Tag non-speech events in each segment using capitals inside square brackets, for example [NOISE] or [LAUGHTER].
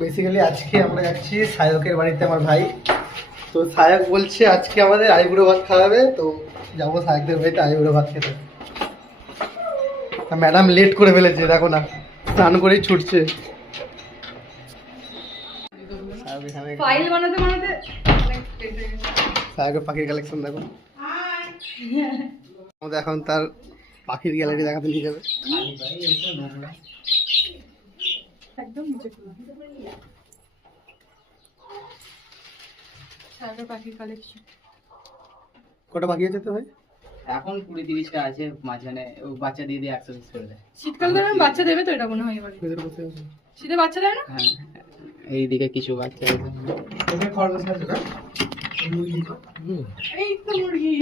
Basically আজকে আমরা যাচ্ছি সায়কের বাড়িতে আমার ভাই। তো সায়ক বলছে আজকে আমাদের আইবুড়ো ভাত খাওয়াবে তো যাব সায়কদের বাড়িতে আইবুড়ো ভাত খেতে। ম্যাডাম লেট করে ফেলেছে দেখো না স্নান করেই ছুটছে। ফাইল বানাতে বানাতে। সায়কের পাখির কালেকশন দেখো। আমাদের এখন তার পাখির গ্যালারি দেখাতে নিয়ে যাবে। একদম নিচে পাখির কালেকশন কটা পাখি আছে তো ভাই? এখন কুড়ি তিরিশটা আছে মাঝখানে ও বাচ্চা দিয়ে দিয়ে একশো পিস করে দেয়। শীতকাল ধরে বাচ্চা দেবে তো এটা মনে হয় এবার। শীতে বাচ্চা দেয় না? হ্যাঁ এইদিকে কিছু বাচ্চা আছে। এখানে আছে এই তো মুরগি।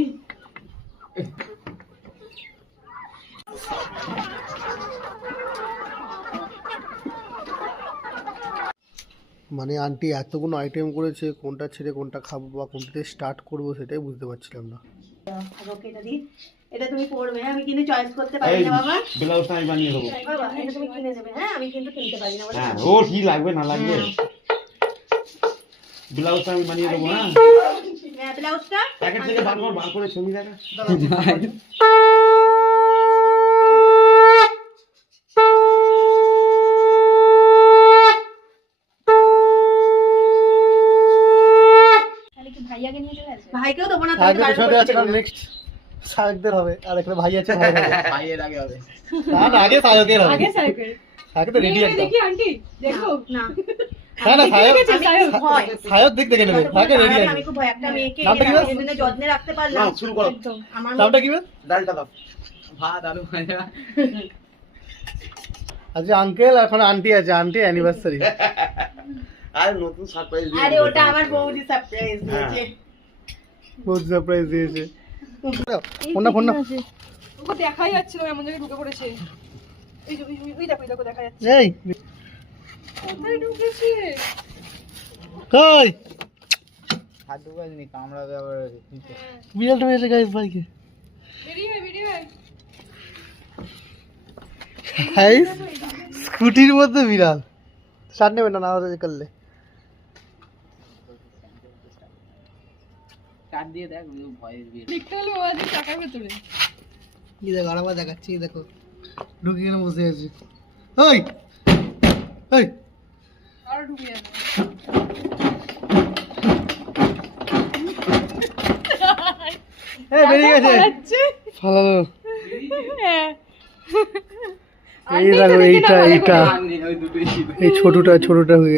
মানে আন্টি এতগুলো আইটেম করেছে কোনটা ছেড়ে কোনটা খাব বা কোনটাতে স্টার্ট করব সেটাই বুঝতে পারছিলাম না। ওকে এটা তুমি পড়বে হ্যাঁ আমি কিন্তু চয়েস করতে পারি না বাবা। ব্লাউজটা আমি বানিয়ে দেবো। বাবা এটা তুমি কিনে দেবে হ্যাঁ আমি কিন্তু কিনতে পারি না হ্যাঁ ও কি লাগবে না লাগবে? ব্লাউজটা আমি বানিয়ে দেবো হ্যাঁ? হ্যাঁ ব্লাউজটা প্যাকেট থেকে বার কর বার করে ছবি দেখা। [LAUGHS] ভাইকেও দেবো না নেক্সট সাহেবদের হবে আর একটা ভাই আছে [LAUGHS] ভাইয়ের আগে হবে। না না আগে সাহেবের হবে। আগে সাইকেল সাহেব তো রেডি দেখি আন্টি দেখো না। না না সাহেব সাহেব। ভয় সাহেব দিক দেখে নেবে আমি খুব ভয় একটা মেয়েকে নামটা কি এরকম বল? এমনি যত্নে রাখতে পারলাম। নাও, শুরু করো। আমার নামটা কি ডালটা দাও। ভাত আলু ভাজা। আচ্ছা আঙ্কেল এখন আন্টি আছে আন্টি অ্যানিভার্সারি [LAUGHS] আর নতুন সারপ্রাইজ আরে ওটা আমার বৌদি সারপ্রাইজ দিয়েছে। বহুত সারপ্রাইজ দিয়েছে। ফোন না ফোন না ওকে দেখাই যাচ্ছে না এমন জায়গায় ঢুকে পড়েছে। এই যে, ওই দেখো দেখো দেখা যাচ্ছে। এই। কোথায় ঢুকেছে? কই? আবার বিড়ালটা হয়েছে গাইস ভাইকে বেরিয়ে বেরিয়ে আয়। স্কুটির মধ্যে বিড়াল। সার নেবে না করলে। কাট দিয়ে দেখ ও ভয়ের বিয়ে দেখতে হলে বাবা যে চাকার ভেতরে। এই দেখো দেখাচ্ছি দেখো। ঢুকে গেলে বসে আছে। ওই ওই আরও ঢুকে যাবে এই বেরিয়ে গেছে। ফালালো হ্যাঁ। এই দেখো এইটা এইটা। আমি ওই দুটোই এই ছোটটা ছোটটা হয়ে